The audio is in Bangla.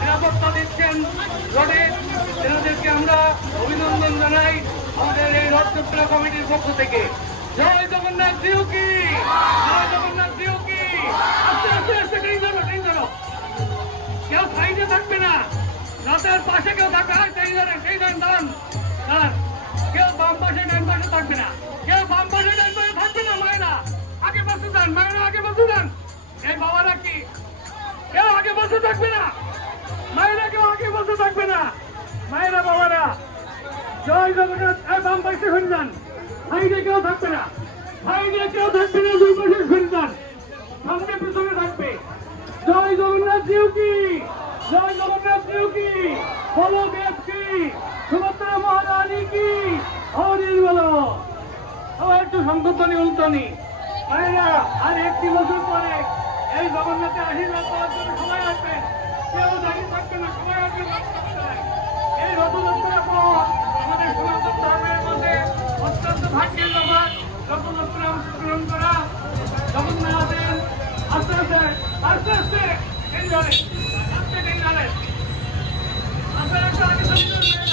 নিরাপত্তা দিচ্ছেন রোডে, তেনাদেরকে আমরা অভিনন্দন জানাই আমাদের এই রথযাত্রা কমিটির পক্ষ থেকে। জয় জগন্নাথ জিউ কি, জয় জগন্নাথ জিউ কি। আস্তে আস্তে আস্তে ট্রেন ধরো, ট্রেন ধরো, কেউ সাইডে থাকবে না, রাতের পাশে কেউ থাকা হয় ট্রেন ধরেন, ট্রেন ধরেন, দাঁড়ান দাঁড়ান, কেউ বাম পাশে ডান পাশে থাকবে না, কেউ বাম পাশে ডান পাশে থাকবে না। মায়েরা আগে বসে যান, মায়েরা আগে বসে যান। এই বাবারা কি কেউ আগে বসে থাকবে না, মায়েরা কেউ আগে বসে থাকবে না, মায়েরা বাবারা জয় জগন্নাথ। বাম পাশে সরে যান, সাইডে কেউ থাকবে না, সাইডে কেউ থাকবে না, দুই পাশে সরে যান, সামনে পিছনে থাকবে। জয় জগন্নাথ জিউ কি, জয় জগন্নাথ জিউ কি, বলো দেব কি, সুভদ্রা মহারানী কি, হরির বলো। সবাই একটু সংকল্পনি উল্টনি। মায়েরা আর একটি বছর পরে এই জগন্নাথের আশীর্বাদ পাওয়ার জন্য সবাই আসবেন, কেউ দাঁড়িয়ে থাকবে না, সবাই আসবেন। এই রথযাত্রার পর আমাদের সনাতন ধর্মের মধ্যে অত্যন্ত ভাগ্যের ব্যাপার রথযাত্রা অংশগ্রহণ করা। জগন্নাথের আস্তে আস্তে আস্তে আস্তে ট্রেন ধরে, আস্তে ট্রেন ধরে, আস্তে আস্তে আগে